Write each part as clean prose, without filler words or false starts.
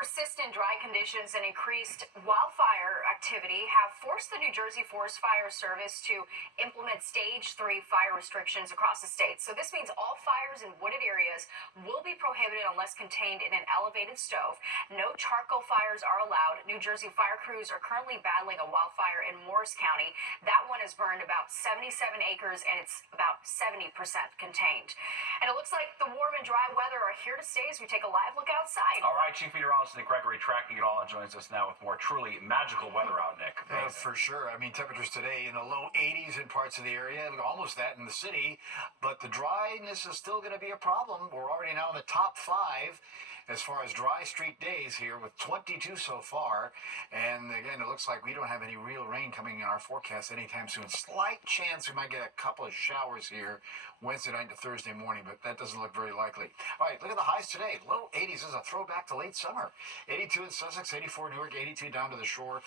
Persistent dry conditions and increased wildfire activity have forced the New Jersey Forest Fire Service to implement Stage 3 fire restrictions across the state. So this means all fires in wooded areas will be prohibited unless contained in an elevated stove. No charcoal fires are allowed. New Jersey fire crews are currently battling a wildfire in Morris County. That one has burned about 77 acres and it's about 70% contained. And it looks like the warm and dry weather are here to stay as we take a live look outside. All right, Chief Meteorologist Nick Gregory tracking it all and joins us now with more truly magical weather out, Nick. For sure. I mean, temperatures today in the low 80s in parts of the area, almost that in the city, but the dryness is still going to be a problem. We're already now in the top 5 as far as dry streak days here with 22 so far. And again, it looks like we don't have any real rain coming in our forecast anytime soon. Slight chance we might get a couple of showers here Wednesday night to Thursday morning, but that doesn't look very likely. All right, look at the highs today. Low 80s is a throwback to late summer. 82 in Sussex, 84 Newark, 82 down to the shore.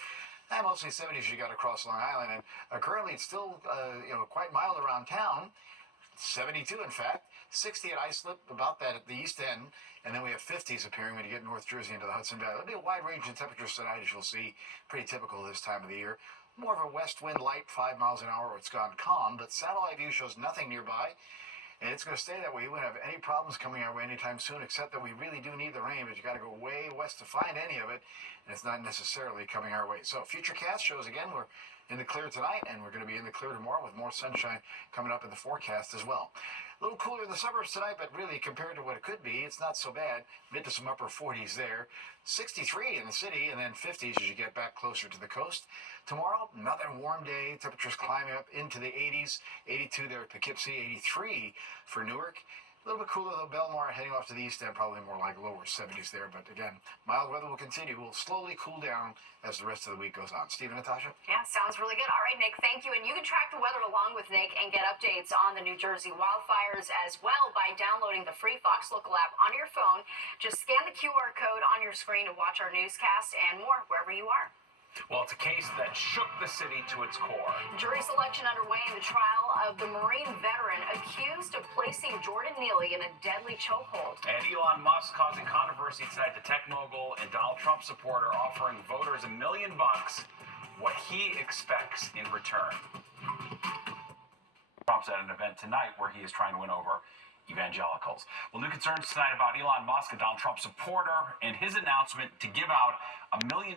And mostly 70s you got across Long Island. And currently it's still quite mild around town. 72 in fact. 60 at Islip, about that at the east end. And then we have 50s appearing when you get North Jersey into the Hudson Valley. There'll be a wide range in temperatures tonight, as you'll see. Pretty typical this time of the year. More of a west wind, light, 5 miles an hour, or it's gone calm. But satellite view shows nothing nearby. And it's going to stay that way. We won't have any problems coming our way anytime soon, except that we really do need the rain, but you got to go way west to find any of it, and it's not necessarily coming our way. So Futurecast shows, again, we're in the clear tonight, and we're going to be in the clear tomorrow with more sunshine coming up in the forecast as well. A little cooler in the suburbs tonight, but really, compared to what it could be, it's not so bad. Mid to some upper 40s there. 63 in the city, and then 50s as you get back closer to the coast. Tomorrow, another warm day. Temperatures climbing up into the 80s. 82 there at Poughkeepsie, 83 for Newark. A little bit cooler though, Belmar heading off to the east end, probably more like lower 70s there. But again, mild weather will continue. We'll slowly cool down as the rest of the week goes on. Steve and Natasha? Yeah, sounds really good. All right, Nick, thank you. And you can track the weather along with Nick and get updates on the New Jersey wildfires as well by downloading the free Fox Local app on your phone. Just scan the QR code on your screen to watch our newscast and more wherever you are. Well, it's a case that shook the city to its core. Jury selection underway in the trial of the Marine veteran accused of placing Jordan Neely in a deadly chokehold. And Elon Musk causing controversy tonight. The tech mogul and Donald Trump supporter offering voters $1 million, what he expects in return. Trump's at an event tonight where he is trying to win over evangelicals. Well, new concerns tonight about Elon Musk, a Donald Trump supporter, and his announcement to give out $1 million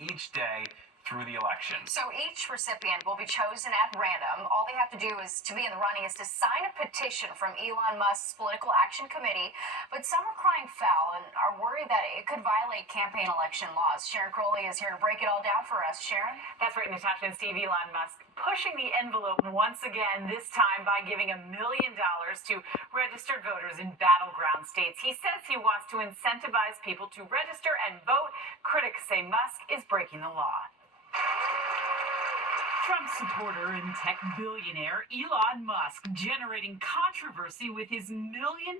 each day through the election. So each recipient will be chosen at random. All they have to do is to be in the running is to sign a petition from Elon Musk's Political Action Committee. But some are crying foul and are worried that it could violate campaign election laws. Sharon Crowley is here to break it all down for us. Sharon? That's right, Natasha and Steve. Elon Musk pushing the envelope once again, this time by giving $1 million to registered voters in battleground states. He says he wants to incentivize people to register and vote. Critics say Musk is breaking the law. Trump supporter and tech billionaire Elon Musk generating controversy with his $1 million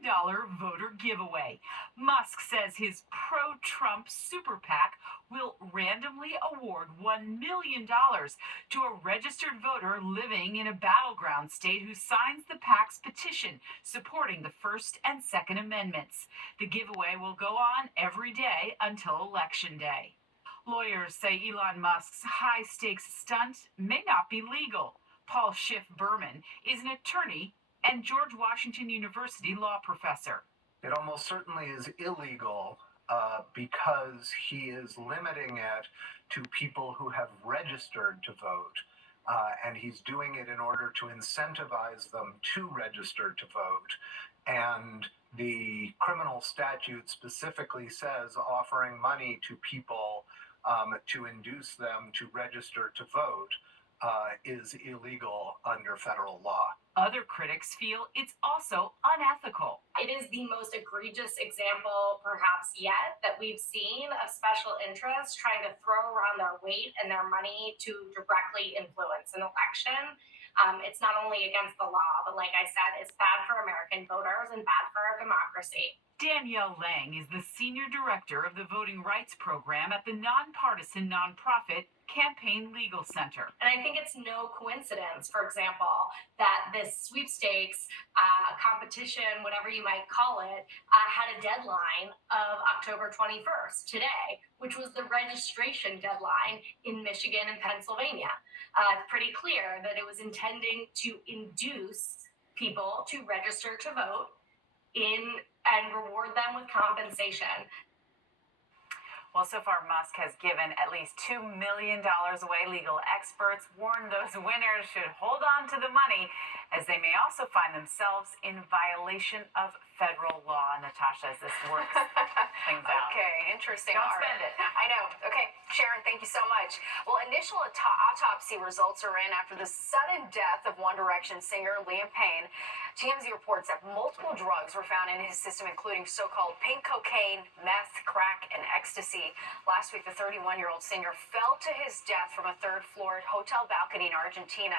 voter giveaway. Musk says his pro-Trump super PAC will randomly award $1 million to a registered voter living in a battleground state who signs the PAC's petition supporting the First and Second Amendments. The giveaway will go on every day until Election Day. Lawyers say Elon Musk's high-stakes stunt may not be legal. Paul Schiff Berman is an attorney and George Washington University law professor. It almost certainly is illegal because he is limiting it to people who have registered to vote. And he's doing it in order to incentivize them to register to vote. And the criminal statute specifically says offering money to people to induce them to register to vote is illegal under federal law. Other critics feel it's also unethical. It is the most egregious example, perhaps yet, that we've seen of special interests trying to throw around their weight and their money to directly influence an election. It's not only against the law, but like I said, it's bad for American voters and bad for our democracy. Danielle Lang is the senior director of the Voting Rights Program at the nonpartisan nonprofit Campaign Legal Center. And I think it's no coincidence, for example, that this sweepstakes competition, whatever you might call it, had a deadline of October 21st, today, which was the registration deadline in Michigan and Pennsylvania. It's pretty clear that it was intending to induce people to register to vote and reward them with compensation. Well, so far, Musk has given at least $2 million away. Legal experts warn those winners should hold on to the money, as they may also find themselves in violation of federal law. Natasha, as this works things out. Okay, interesting. Don't All right. spend it. I know. Okay, Sharon, thank you so much. Well, initial autopsy results are in after the sudden death of One Direction singer Liam Payne. TMZ reports that multiple drugs were found in his system, including so-called pink cocaine, meth, crack, and ecstasy. Last week, the 31-year-old singer fell to his death from a third-floor hotel balcony in Argentina.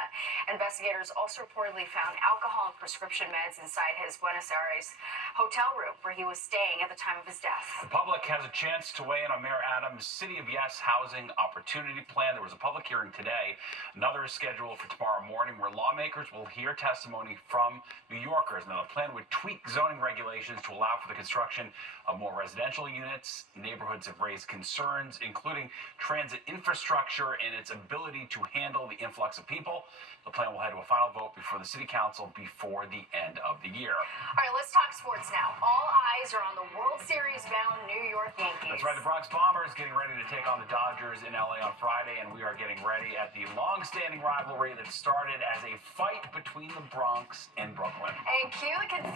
Investigators also reportedly found alcohol and prescription meds inside his Buenos Aires hotel room where he was staying at the time of his death. The public has a chance to weigh in on Mayor Adams' City of Yes housing opportunity plan. There was a public hearing today. Another is scheduled for tomorrow morning, where lawmakers will hear testimony from New Yorkers. Now, the plan would tweak zoning regulations to allow for the construction of more residential units. Neighborhoods have raised concerns, including transit infrastructure and its ability to handle the influx of people. The plan will head to a final vote before the City Council before the end of the year. All right, let's talk sports now. All eyes are on the World Series bound New York Yankees. That's right, the Bronx Bombers getting ready to take on the Dodgers in LA on Friday, and we are getting ready at the long-standing rivalry that started as a fight between the Bronx and Brooklyn. And cue the 28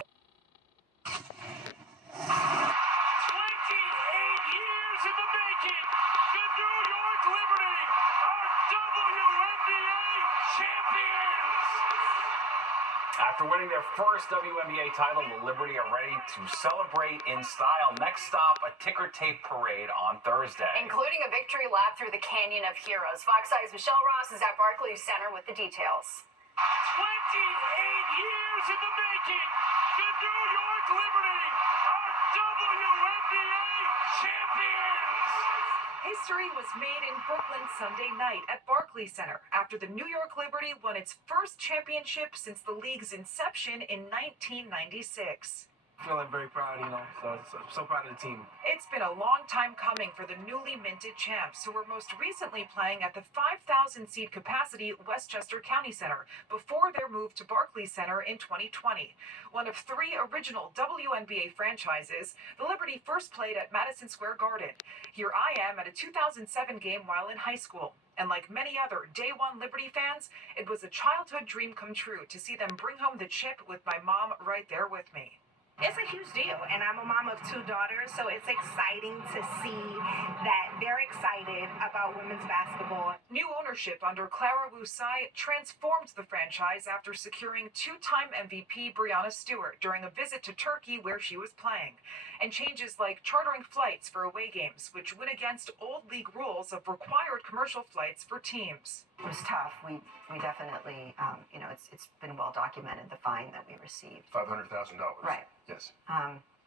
years in the making. The New York Liberty are WNBA champions. After winning their first WNBA title, the Liberty are ready to celebrate in style. Next stop, a ticker tape parade on Thursday. including a victory lap through the Canyon of Heroes. Fox Eye's Michelle Ross is at Barclays Center with the details. 28 years in the making. The New York Liberty are WNBA champions. History was made in Brooklyn Sunday night at Barclays Center after the New York Liberty won its first championship since the league's inception in 1996. Feeling very proud, so I'm so proud of the team. It's been a long time coming for the newly minted champs, who were most recently playing at the 5,000-seat capacity Westchester County Center before their move to Barclays Center in 2020. One of three original WNBA franchises, the Liberty first played at Madison Square Garden. Here I am at a 2007 game while in high school. And like many other Day One Liberty fans, it was a childhood dream come true to see them bring home the chip with my mom right there with me. It's a huge deal, and I'm a mom of two daughters, so it's exciting to see that they're excited about women's basketball. New ownership under Clara Wu Tsai transformed the franchise after securing two-time MVP Breanna Stewart during a visit to Turkey where she was playing, and changes like chartering flights for away games, which went against old league rules of required commercial flights for teams. It was tough. We definitely, it's been well documented, the fine that we received. $500,000. Right. Yes.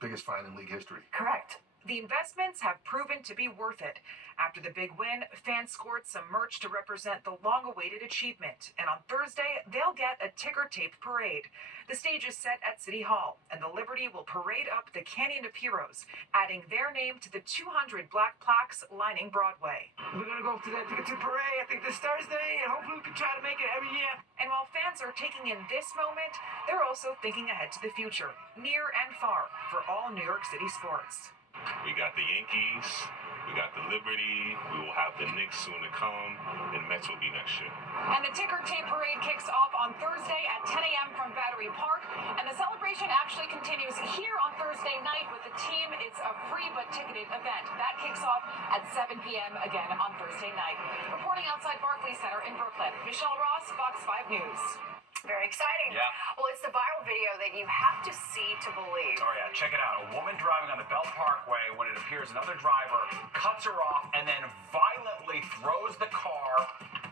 Biggest fine in league history. Correct. The investments have proven to be worth it. After the big win, fans scored some merch to represent the long-awaited achievement, and on Thursday, they'll get a ticker tape parade. The stage is set at City Hall, and the Liberty will parade up the Canyon of Heroes, adding their name to the 200 black plaques lining Broadway. We're going to go to that ticket to parade, I think this Thursday, and hopefully we can try to make it every year. And while fans are taking in this moment, they're also thinking ahead to the future, near and far, for all New York City sports. We got the Yankees, we got the Liberty, we will have the Knicks soon to come, and Mets will be next year. And the ticker tape parade kicks off on Thursday at 10 a.m. from Battery Park, and the celebration actually continues here on Thursday night with the team. It's a free but ticketed event. That kicks off at 7 p.m. again on Thursday night. Reporting outside Barclays Center in Brooklyn, Michelle Ross, Fox 5 News. Very exciting. Yeah. Well, it's the viral video that you have to see to believe. Oh, yeah, check it out. A woman driving on the Belt Parkway when it appears another driver cuts her off and then violently throws the car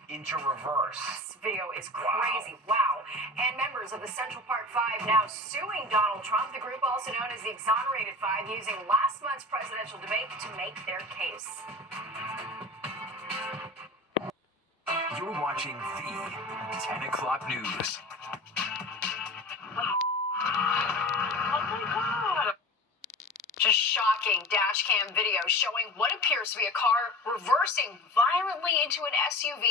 into reverse. This video is crazy. Wow. And members of the Central Park Five now suing Donald Trump, the group also known as the Exonerated Five, using last month's presidential debate to make their case. You're watching the 10 o'clock news. Just shocking dash cam video showing what appears to be a car reversing violently into an SUV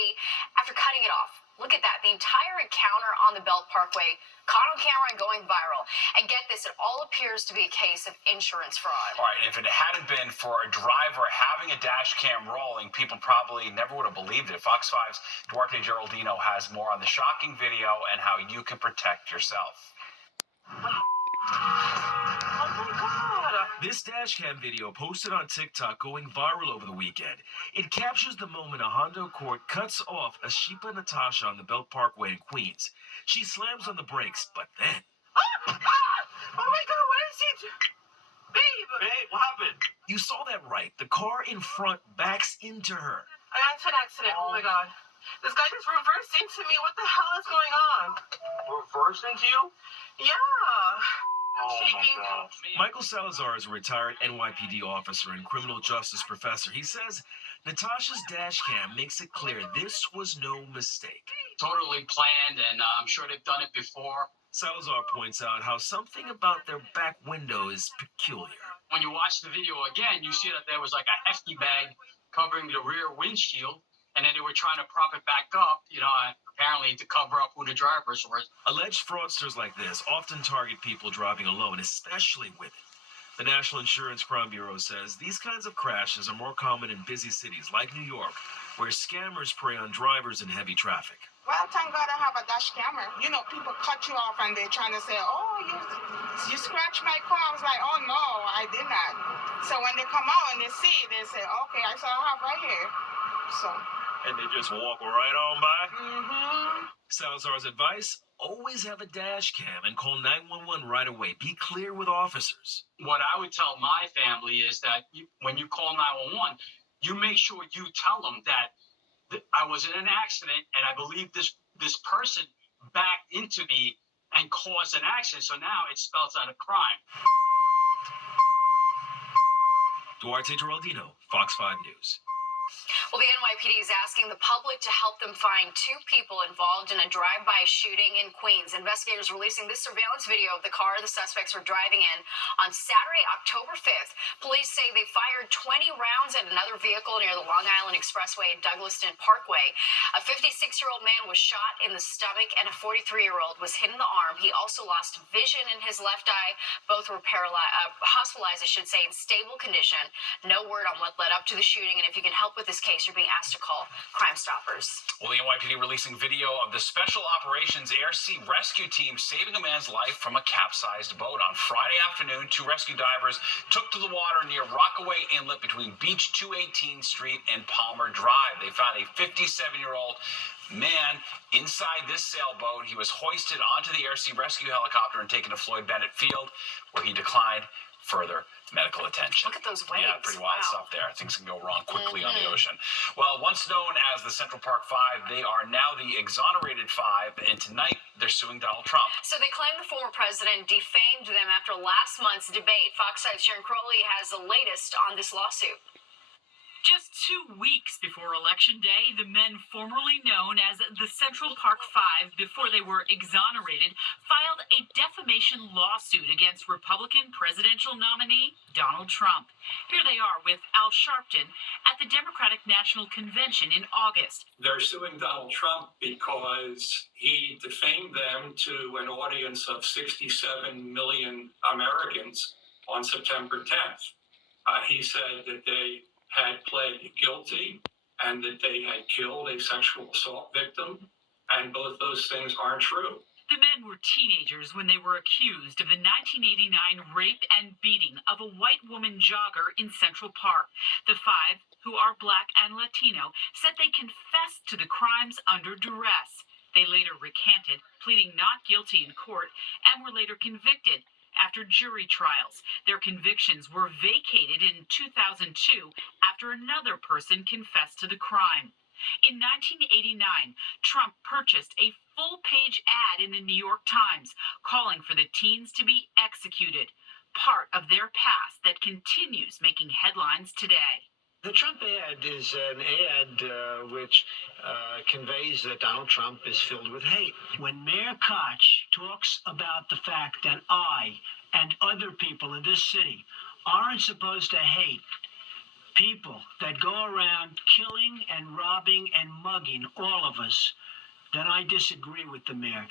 after cutting it off. Look at that. The entire encounter on the Belt Parkway caught on camera and going viral. And get this, it all appears to be a case of insurance fraud. All right, if it hadn't been for a driver having a dash cam rolling, people probably never would have believed it. Fox 5's Duarte Geraldino has more on the shocking video and how you can protect yourself. This dashcam video posted on TikTok going viral over the weekend. It captures the moment a Honda Accord cuts off Ashipa Natasha on the Belt Parkway in Queens. She slams on the brakes, but then... Oh my God, what is he doing? Babe, what happened? You saw that right. The car in front backs into her. I got into an accident, oh my God. This guy just reversed into me. What the hell is going on? Reversed into you? Yeah. Michael Salazar is a retired NYPD officer and criminal justice professor. He says Natasha's dash cam makes it clear this was no mistake. Totally planned, and I'm sure they've done it before. Salazar points out how something about their back window is peculiar. When you watch the video again, you see that there was like a hefty bag covering the rear windshield, and then they were trying to prop it back up, apparently to cover up who the drivers were. Alleged fraudsters like this often target people driving alone, especially women. The National Insurance Crime Bureau says these kinds of crashes are more common in busy cities like New York, where scammers prey on drivers in heavy traffic. Well, thank God I have a dash camera. People cut you off and they're trying to say, oh, you scratched my car. I was like, oh, no, I did not. So when they come out and they see, they say, okay, I saw I have right here. And they just walk right on by? Mm-hmm. Salazar's advice, always have a dash cam and call 911 right away. Be clear with officers. What I would tell my family is that when you call 911, you make sure you tell them that I was in an accident and I believe this person backed into me and caused an accident. So now it spells out a crime. Duarte Geraldino, Fox 5 News. Well, the NYPD is asking the public to help them find two people involved in a drive-by shooting in Queens. Investigators releasing this surveillance video of the car the suspects were driving in on Saturday, October 5th. Police say they fired 20 rounds at another vehicle near the Long Island Expressway at Douglaston Parkway. A 56-year-old man was shot in the stomach and a 43-year-old was hit in the arm. He also lost vision in his left eye. Both were hospitalized, in stable condition. No word on what led up to the shooting, and if you can help with this case, you're being asked to call Crime Stoppers. Well, the NYPD releasing video of the Special Operations Air Sea Rescue Team saving a man's life from a capsized boat. On Friday afternoon, two rescue divers took to the water near Rockaway Inlet between Beach 218 Street and Palmer Drive. They found a 57-year-old man inside this sailboat. He was hoisted onto the Air Sea Rescue helicopter and taken to Floyd Bennett Field, where he declined further medical attention. Look at those waves. Yeah, pretty wild stuff there. Things can go wrong quickly on the ocean. Well, once known as the Central Park Five, they are now the Exonerated Five, and tonight they're suing Donald Trump. So they claim the former president defamed them after last month's debate. Fox 5's Sharon Crowley has the latest on this lawsuit. Just 2 weeks before Election Day, the men formerly known as the Central Park Five, before they were exonerated, filed a defamation lawsuit against Republican presidential nominee Donald Trump. Here they are with Al Sharpton at the Democratic National Convention in August. They're suing Donald Trump because he defamed them to an audience of 67 million Americans on September 10th. He said that they had pled guilty and that they had killed a sexual assault victim, and both those things aren't true. The men were teenagers when they were accused of the 1989 rape and beating of a white woman jogger in Central Park. The five, who are Black and Latino, said they confessed to the crimes under duress. They later recanted, pleading not guilty in court, and were later convicted. After jury trials, their convictions were vacated in 2002 after another person confessed to the crime. In 1989, Trump purchased a full-page ad in the New York Times calling for the teens to be executed, part of their past that continues making headlines today. The Trump ad is an ad which conveys that Donald Trump is filled with hate. When Mayor Koch talks about the fact that I and other people in this city aren't supposed to hate people that go around killing and robbing and mugging all of us, then I disagree with the mayor.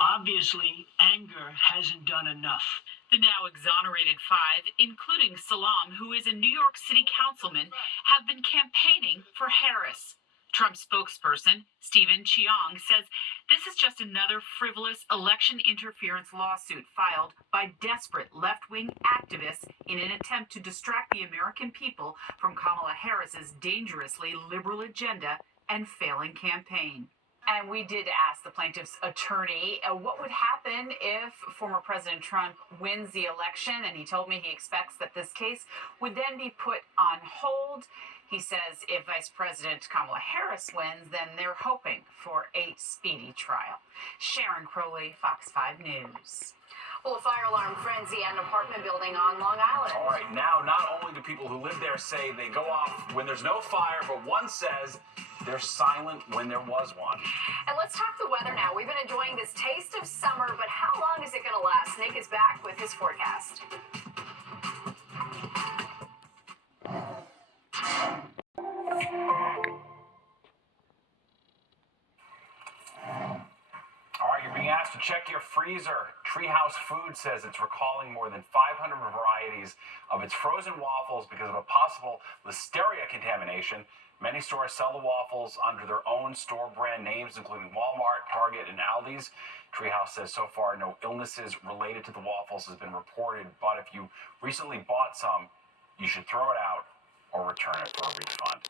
Obviously, anger hasn't done enough. The now exonerated five, including Salam, who is a New York City councilman, have been campaigning for Harris. Trump spokesperson Stephen Chiang says this is just another frivolous election interference lawsuit filed by desperate left-wing activists in an attempt to distract the American people from Kamala Harris's dangerously liberal agenda and failing campaign. And we did ask the plaintiff's attorney what would happen if former President Trump wins the election, and he told me he expects that this case would then be put on hold. He says if Vice President Kamala Harris wins, then they're hoping for a speedy trial. Sharon Crowley, Fox 5 News. Well, a fire alarm frenzy at an apartment building on Long Island. All right, now not only do people who live there say they go off when there's no fire, but one says they're silent when there was one. And let's talk the weather now. We've been enjoying this taste of summer, but how long is it going to last? Nick is back with his forecast. All right, you're being asked to check your freezer. Treehouse Food says it's recalling more than 500 varieties of its frozen waffles because of a possible listeria contamination. Many stores sell the waffles under their own store brand names, including Walmart, Target, and Aldi's. Treehouse says so far no illnesses related to the waffles has been reported, but if you recently bought some, you should throw it out or return it for a refund.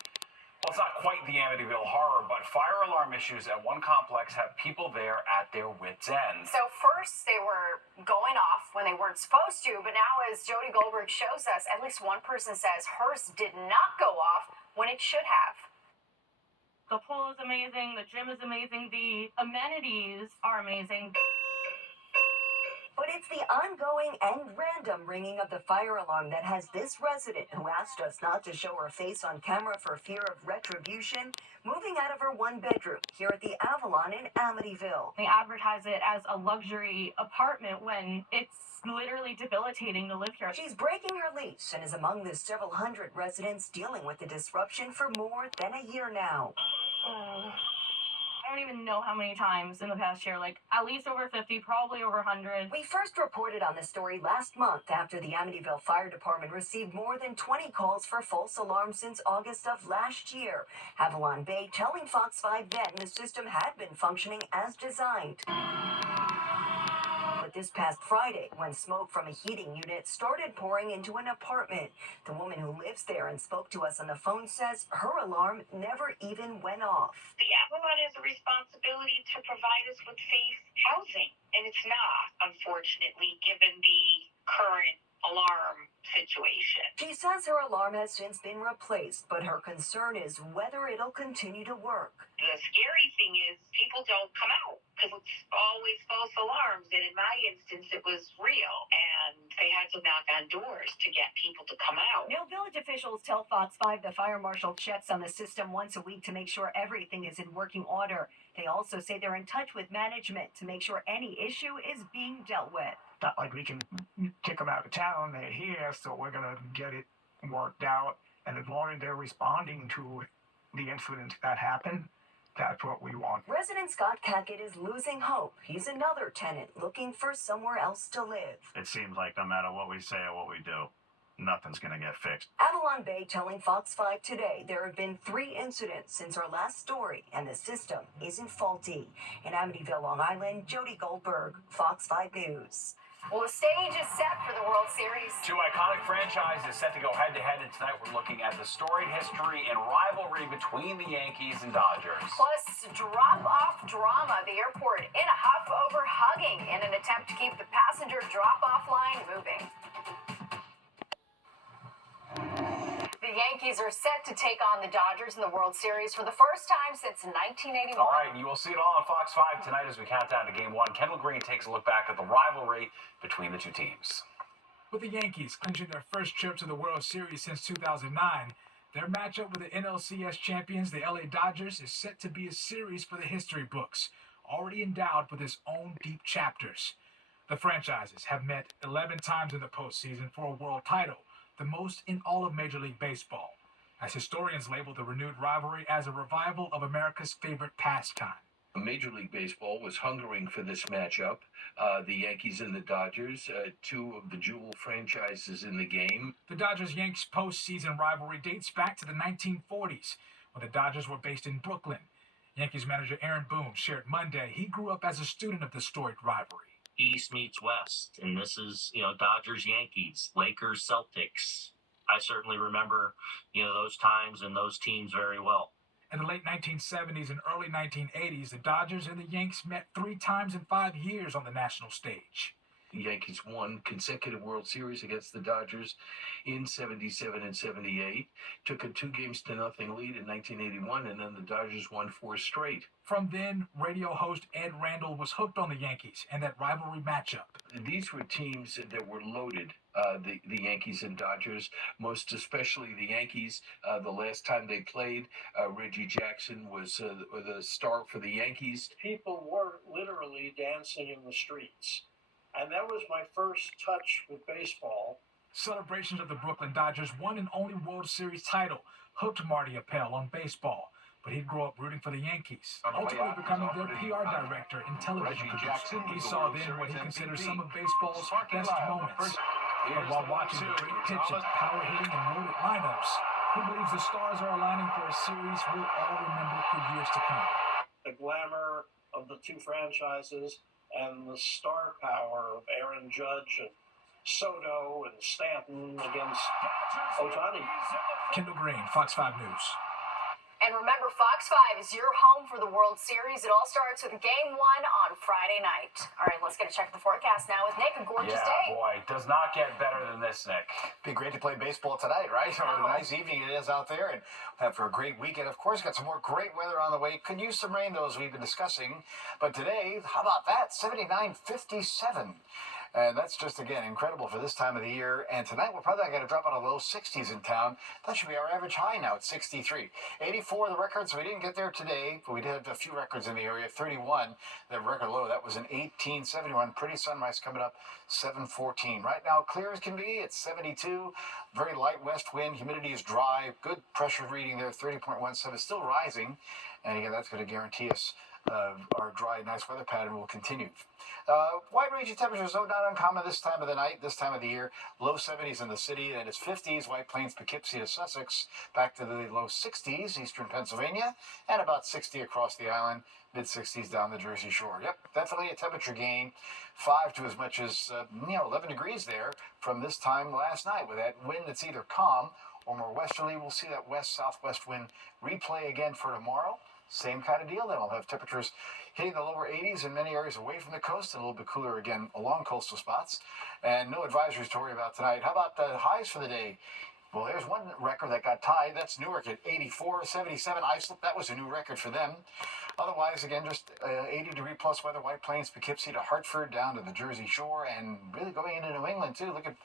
Well, it's not quite the Amityville horror, but fire alarm issues at one complex have people there at their wits' end. So first they were going off when they weren't supposed to, but now as Jody Goldberg shows us, at least one person says hers did not go off when it should have. The pool is amazing, the gym is amazing, the amenities are amazing. But it's the ongoing and random ringing of the fire alarm that has this resident, who asked us not to show her face on camera for fear of retribution, moving out of her one-bedroom here at the Avalon in Amityville. They advertise it as a luxury apartment when it's literally debilitating to live here. She's breaking her lease and is among the several hundred residents dealing with the disruption for more than a year now. I don't even know how many times in the past year, like at least over 50, probably over 100. We first reported on this story last month after the Amityville Fire Department received more than 20 calls for false alarms since August of last year. Avalon Bay telling Fox 5 then the system had been functioning as designed. But this past Friday, when smoke from a heating unit started pouring into an apartment, the woman who lives there and spoke to us on the phone says her alarm never even went off. The Avalon has a responsibility to provide us with safe housing, and it's not, unfortunately, given the current alarm situation. She says her alarm has since been replaced, but her concern is whether it'll continue to work. The scary thing is people don't come out because it's always false alarms, and in my instance it was real, and they had to knock on doors to get people to come out. Now, village officials tell Fox 5 the fire marshal checks on the system once a week to make sure everything is in working order. They also say they're in touch with management to make sure any issue is being dealt with. Not like we can kick them out of town. They're here, so we're going to get it worked out. And as long as they're responding to the incidents that happen, that's what we want. Resident Scott Cackett is losing hope. He's another tenant looking for somewhere else to live. It seems like no matter what we say or what we do, nothing's going to get fixed. Avalon Bay telling Fox 5 today there have been 3 incidents since our last story, and the system isn't faulty. In Amityville, Long Island, Jody Goldberg, Fox 5 News. Well, the stage is set for the World Series. 2 iconic franchises set to go head-to-head, and tonight we're looking at the storied history and rivalry between the Yankees and Dodgers. Plus, drop-off drama. The airport in a huff over hugging in an attempt to keep the passenger drop-off line moving. The Yankees are set to take on the Dodgers in the World Series for the first time since 1981. All right, and you will see it all on Fox 5 tonight as we count down to Game 1. Kendall Green takes a look back at the rivalry between the two teams. With the Yankees clinching their first trip to the World Series since 2009, their matchup with the NLCS champions, the LA Dodgers, is set to be a series for the history books, already endowed with its own deep chapters. The franchises have met 11 times in the postseason for a world title, the most in all of Major League Baseball, as historians label the renewed rivalry as a revival of America's favorite pastime. Major League Baseball was hungering for this matchup. The Yankees and the Dodgers, two of the jewel franchises in the game. The Dodgers-Yanks postseason rivalry dates back to the 1940s, when the Dodgers were based in Brooklyn. Yankees manager Aaron Boone shared Monday he grew up as a student of the storied rivalry. East meets West, and this is, Dodgers, Yankees, Lakers, Celtics. I certainly remember, those times and those teams very well. In the late 1970s and early 1980s, the Dodgers and the Yanks met 3 times in 5 years on the national stage. The Yankees won consecutive World Series against the Dodgers in 77 and 78, took a 2-0 lead in 1981, and then the Dodgers won 4 straight. From then, radio host Ed Randall was hooked on the Yankees and that rivalry matchup. These were teams that were loaded, the Yankees and Dodgers, most especially the Yankees. The last time they played, Reggie Jackson was the star for the Yankees. People were literally dancing in the streets. And that was my first touch with baseball. Celebrations of the Brooklyn Dodgers' one and only World Series title hooked Marty Appel on baseball, but he'd grow up rooting for the Yankees, ultimately becoming their PR director and television producer. He saw then what he considers some of baseball's best moments. But while watching the great pitching, power hitting, and loaded lineups, he believes the stars are aligning for a series we'll all remember for years to come. The glamour of the two franchises and the star power of Aaron Judge and Soto and Stanton against Ohtani. Kendall Green, Fox 5 News. And remember, Fox 5 is your home for the World Series. It all starts with Game 1 on Friday night. All right, let's get a check of the forecast now with Nick. A gorgeous day. Yeah, boy, it does not get better than this, Nick. Be great to play baseball tonight, right? What a nice evening it is out there, and have for a great weekend. Of course, got some more great weather on the way. Could use some rain, those we've been discussing. But today, how about that? 79-57. And that's just, again, incredible for this time of the year. And tonight, we're probably going to drop out of low 60s in town. That should be our average high now at 63. 84 the record, so we didn't get there today, but we did have a few records in the area. 31, the record low, that was in 1871. Pretty sunrise coming up, 7:14. Right now, clear as can be. It's 72. Very light west wind. Humidity is dry. Good pressure reading there, 30.17. Still rising. And again, that's going to guarantee us our dry, nice weather pattern will continue. Wide range of temperatures, no doubt uncommon this time of the night, this time of the year. Low 70s in the city, and it's 50s, White Plains, Poughkeepsie to Sussex, back to the low 60s, eastern Pennsylvania, and about 60 across the island, mid 60s down the Jersey Shore. Yep, definitely a temperature gain, 5 to as much as 11 degrees there from this time last night, with that wind that's either calm or more westerly. We'll see that west-southwest wind replay again for tomorrow. Same kind of deal then. We'll have temperatures hitting the lower 80s in many areas away from the coast and a little bit cooler again along coastal spots. And no advisories to worry about tonight. How about the highs for the day? Well, there's one record that got tied. That's Newark at 84, 77. Islip, that was a new record for them. Otherwise, again, just 80-degree plus weather. White Plains, Poughkeepsie to Hartford, down to the Jersey Shore, and really going into New England, too. Look at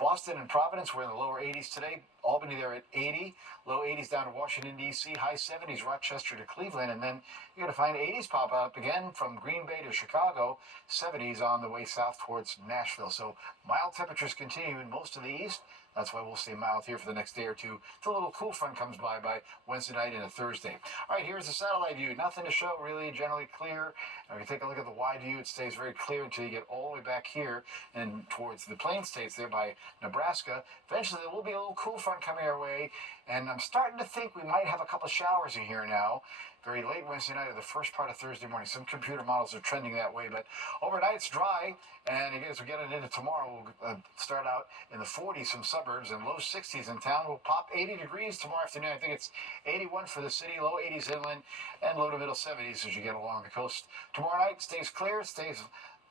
Boston and Providence. We're in the lower 80s today. Albany there at 80. Low 80s down to Washington, D.C. High 70s, Rochester to Cleveland. And then you're going to find 80s pop up again from Green Bay to Chicago. 70s on the way south towards Nashville. So mild temperatures continue in most of the east. That's why we'll stay mild here for the next day or two till a little cool front comes by Wednesday night into Thursday. All right, here's the satellite view. Nothing to show, really, generally clear. If you take a look at the wide view, it stays very clear until you get all the way back here and towards the Plain States there by Nebraska. Eventually, there will be a little cool front coming our way, and I'm starting to think we might have a couple showers in here now. Very late Wednesday night or the first part of Thursday morning. Some computer models are trending that way, but overnight it's dry. And again, as we get into tomorrow, we'll start out in the 40s, some suburbs, and low 60s in town. We'll pop 80 degrees tomorrow afternoon. I think it's 81 for the city, low 80s inland, and low to middle 70s as you get along the coast. Tomorrow night stays clear, stays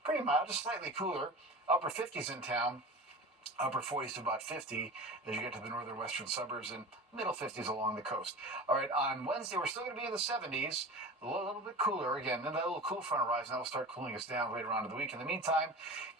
pretty mild, just slightly cooler. Upper 50s in town. Upper 40s to about 50 as you get to the northern western suburbs, and middle 50s along the coast. All right, on Wednesday, we're still going to be in the 70s, a little bit cooler again. Then that little cool front arrives, and that will start cooling us down later on in the week. In the meantime,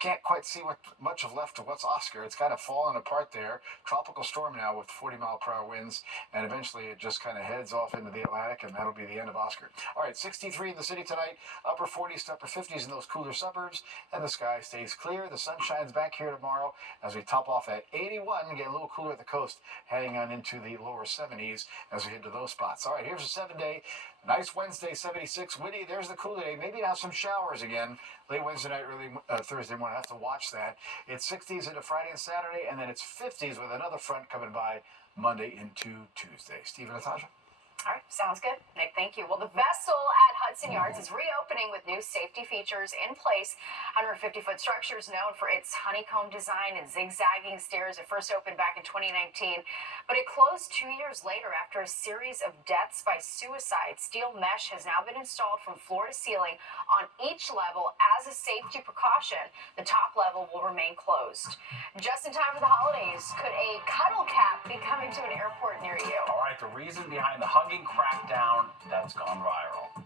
can't quite see much of left of what's Oscar. It's kind of falling apart there. Tropical storm now with 40-mile-per-hour winds, and eventually it just kind of heads off into the Atlantic, and that'll be the end of Oscar. All right, 63 in the city tonight, upper 40s to upper 50s in those cooler suburbs, and the sky stays clear. The sun shines back here tomorrow as we top off at 81, get a little cooler at the coast, heading on into the lower 70s as we head to those spots. All right, here's a 7-day. Nice Wednesday, 76. Windy, there's the cool day. Maybe now some showers again. Late Wednesday night, early Thursday morning. I have to watch that. It's 60s into Friday and Saturday, and then it's 50s with another front coming by Monday into Tuesday. Steve and Natasha? All right, sounds good. Nick, thank you. Well, the vessel at Hudson Yards is reopening with new safety features in place. 150-foot structure is known for its honeycomb design and zigzagging stairs. It first opened back in 2019, but it closed 2 years later after a series of deaths by suicide. Steel mesh has now been installed from floor to ceiling on each level as a safety precaution. The top level will remain closed. Just in time for the holidays, could a cuddle cap be coming to an airport near you? All right, the reason behind the hugging crackdown that's gone viral.